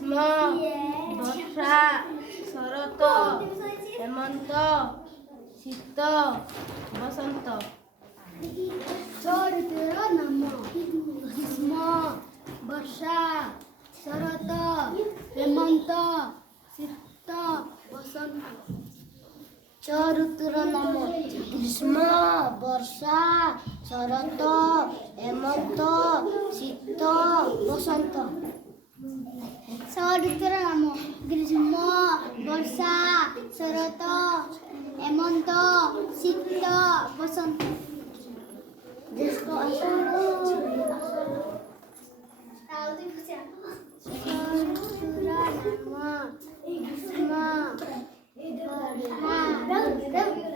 ଗ୍ରୀଷ୍ମ ବର୍ଷା ଶରତ ହେମନ୍ତ ଶୀତ ବସନ୍ତ। ଋତୁର ନାମ ଗ୍ରୀଷ୍ମ ବର୍ଷା ଶରତ ହେମନ୍ତ ଶୀତ ବସନ୍ତ। ଋତୁର ନାମ ଗ୍ରୀଷ୍ମ ବର୍ଷା ଶରତ ହେମନ୍ତ ଶୀତ ବସନ୍ତ। ଋତୁର ନାମ ଗ୍ରୀଷ୍ମ ବର୍ଷା ଶରତ ହେମନ୍ତ ଶୀତ ବସନ୍ତ। ଋତୁର ନାମ ଗ୍ରୀଷ୍ମ ବର୍ଷା